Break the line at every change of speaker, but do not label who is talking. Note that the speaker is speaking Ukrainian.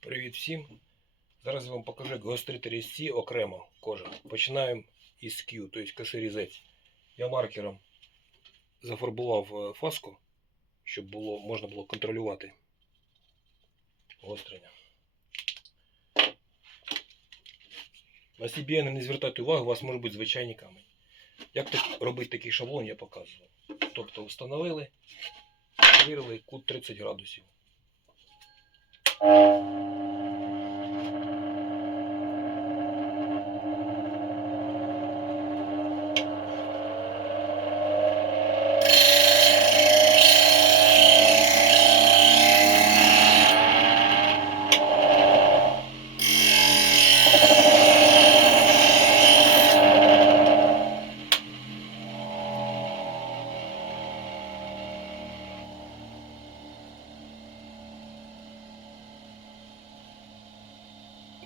Привіт всім! Зараз я вам покажу, як гострити різці окремо кожен. Починаємо із Q, тобто косий. Я маркером зафарбував е, фаску, щоб було, можна було контролювати гострення. На CBN не звертайте увагу, у вас може бути звичайні камені. Як так робити такий шаблон, я показував. Тобто встановили, вирили кут 30 градусів.